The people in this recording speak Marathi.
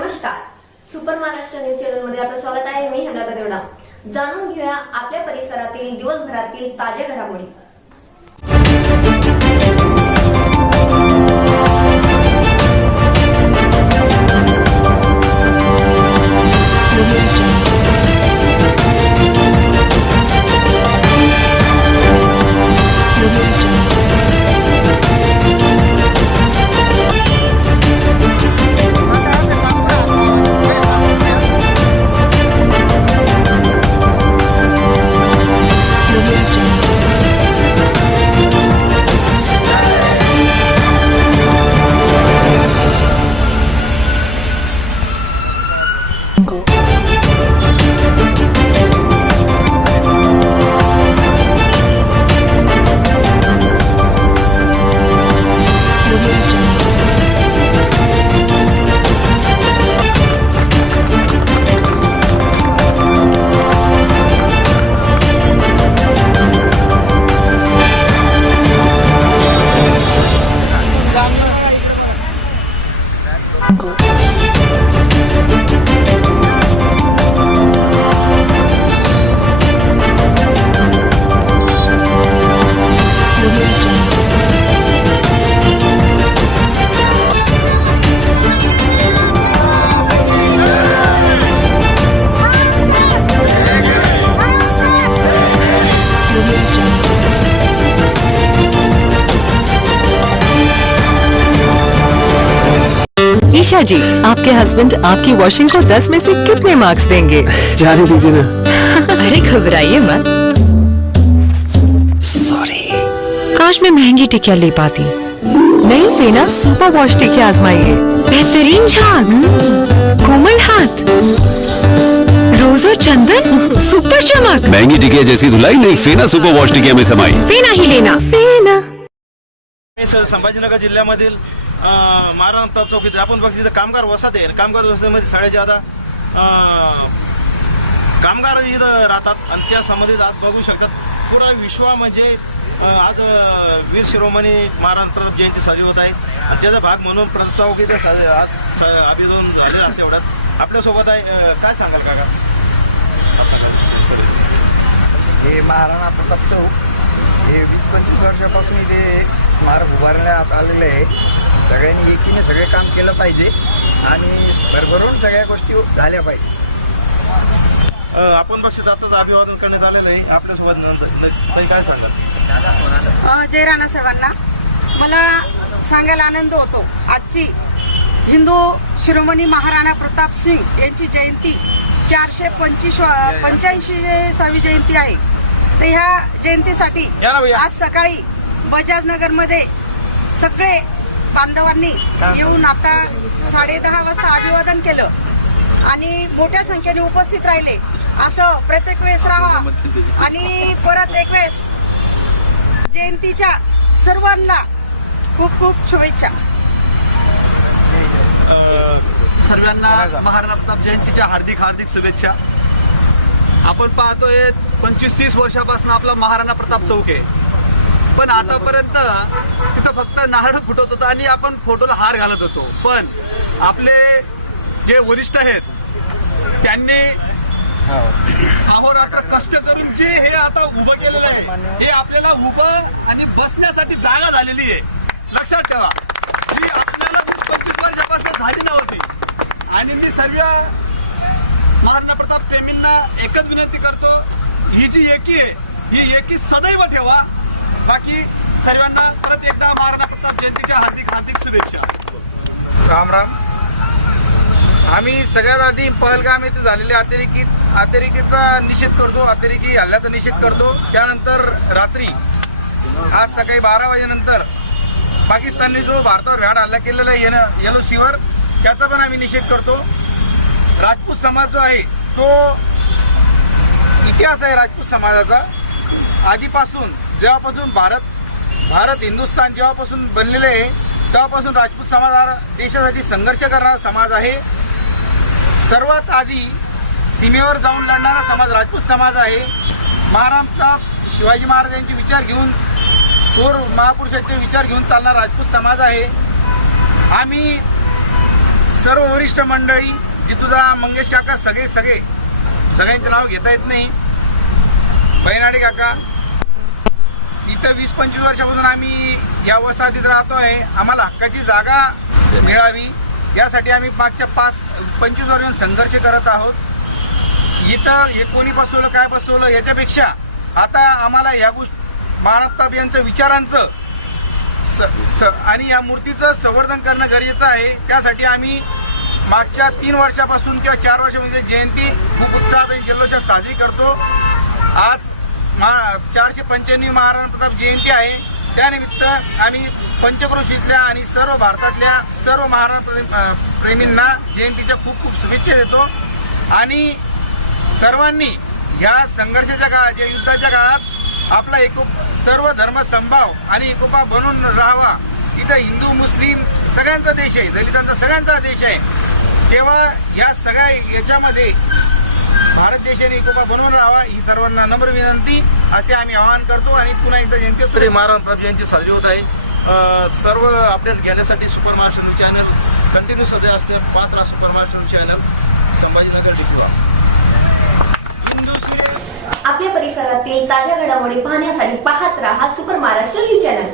नमस्कार, सुपर महाराष्ट्र न्यूज चॅनल मध्ये आपलं स्वागत आहे. मी हेमलता देवडा. जाणून घेऊया आपल्या परिसरातील दिवसभरातील ताज्या घडामोडी. ईशा जी, आपके हस्बैंड आपकी वॉशिंग को 10 में से कितने मार्क्स देंगे? जाने दीजिए ना। अरे घबराइए मत। सॉरी। काश मैं महंगी टिकिया ले पाती। नई फेना सुपर वॉश टिकिया आजमाइए। बेहतरीन झाग, कोमल हाथ, रोज और चंदन, सुपर चमक। महंगी टिकिया जैसी धुलाई नहीं, फेना सुपर वॉश टिकिया में समाई। फेना ही लेना, फेना। संभाजीनगर जिल्ह्यामधील महाराणा प्रताप चौकीत आपण बघतो तिथं कामगार वसाहत आहे. कामगार वसाहतीमध्ये सगळ्यात ज्यादा कामगार इथं राहतात आणि त्या संबंधित आज बघू शकतात पुरा विश्व म्हणजे आज वीर शिरोमणी महाराणा प्रताप जयंती साजरी होत आहे आणि त्याचा भाग म्हणून प्रताप चौक इथं आज अभिवादन झाले आहे. तेवढ्यात आपल्यासोबत आहे. काय सांगाल काका? हे महाराणा प्रताप चौक हे 20-25 वर्षापासून इथे स्मारक उभारण्यात आलेले आहे. सगळ्यांनी एकीने सगळे काम केलं पाहिजे आणि भरभरून सगळ्या गोष्टी झाल्या पाहिजे. आपण बघतो आताच अभिवादन करण्यात आलेलं आहे. आपल्यासोबत काय सांगाल? जय राणा सर्वांना. मला सांगायला आनंद होतो, आजची हिंदू शिरोमणी महाराणा प्रताप सिंग यांची जयंती 485वी जयंती आहे. तर ह्या जयंतीसाठी आज सकाळी बजाजनगरमध्ये सगळे बांधवांनी येऊन आता 10:30 वाजता अभिवादन केलं आणि मोठ्या संख्येने उपस्थित राहिले. असं प्रत्येक वेळेस राहा आणि परत एक वेळेस जयंतीच्या सर्वांना खूप खूप शुभेच्छा. सर्वांना महाराणा प्रताप जयंतीच्या हार्दिक हार्दिक शुभेच्छा. आपण पाहतोय 25-30 वर्षापासून आपला महाराणा प्रताप चौक आहे, पण आतापर्यंत तिथं फक्त नारळ फुटत होतं आणि आपण फोटोला हार घालत होतो. पण आपले जे वरिष्ठ आहेत त्यांनी अहोरात्र कष्ट करून जे हे आता उभं केलेलं आहे हे आपल्याला उभं आणि बसण्यासाठी जागा झालेली आहे. लक्षात ठेवा, जी आपल्याला 25 वर्षापासून झाली नव्हती. आणि मी सर्व महाराणा प्रताप प्रेमींना एकच विनंती करतो, ही जी एकी आहे ही एकी सदैव ठेवा. बाकी सर्वांना परत एकदा महाराणा प्रताप जयंतीच्या हार्दिक हार्दिक शुभेच्छा. राम राम. आम्ही सगळ्यात आधी पहलगाम येथे झालेल्या अतिरेकीचा निषेध करतो, अतिरेकी हल्ल्याचा निषेध करतो. त्यानंतर रात्री आज सकाळी 12 वाजेनंतर पाकिस्तानने जो भारतावर भ्याड हल्ला केलेला आहे LOCवर, त्याचा पण आम्ही निषेध करतो. राजपूत समाज जो आहे तो इतिहास आहे राजपूत समाजाचा. आधीपासून जेव्हापासून भारत हिंदुस्थान जेव्हापासून बनलेले आहे तेव्हापासून राजपूत समाज हा देशासाठी संघर्ष करणारा समाज आहे. सर्वात आधी सीमेवर जाऊन लढणारा समाज राजपूत समाज आहे. महाराणा शिवाजी महाराजांचे विचार घेऊन, थोर महापुरुषांचे विचार घेऊन चालणारा राजपूत समाज आहे. आम्ही सर्व वरिष्ठ मंडळी, जितूदा मंगेश काका, सगळ्यांचे नाव घेता येत नाही, बैनाडे काका, इथं 20-25 वर्षापासून आम्ही या वसाहतीत राहतो आहे. आम्हाला हक्काची जागा मिळावी यासाठी आम्ही मागच्या 25 वर्षांपासून संघर्ष करत आहोत. इथं हे कोणी बसवलं काय बसवलं याच्यापेक्षा आता आम्हाला या महाराष्ट्र यांचं विचारांचं आणि या मूर्तीचं संवर्धन करणं गरजेचं आहे. त्यासाठी आम्ही मागच्या 3 वर्षापासून किंवा 4 वर्षामध्ये जयंती खूप उत्साहात आणि जल्लोषात साजरी करतो. आज 495 महाराणा प्रताप जयंती आहे. त्यानिमित्त आम्ही पंचक्रोशीतल्या आणि सर्व भारतातल्या सर्व महाराणा प्रेमींना जयंतीच्या खूप खूप शुभेच्छा देतो. आणि सर्वांनी ह्या संघर्षाच्या काळात, या युद्धाच्या काळात आपला सर्व धर्म समभाव आणि एकोपा बनून राहावा. इथं हिंदू मुस्लिम सगळ्यांचा देश आहे, दलितांचा सगळ्यांचा देश आहे. तेव्हा या सगळ्या याच्यामध्ये भारत देशाने एकोपा बनवून राहावा ही सर्वांना नम्र विनंती असे आम्ही आवाहन करतो. आणि पुन्हा एकदा जयंती महाराणा प्रताप जयंती साजरी होत आहे. सर्व अपडेट घेण्यासाठी super Maharashtra news channel continue सध्या असते. 5 super Maharashtra news channel, Sambhajinagar, डिपुआ. आपल्या परिसरातील ताज्या घडामोडी पाहण्यासाठी पाहत राहा सुपर महाराष्ट्र न्यूज चॅनल.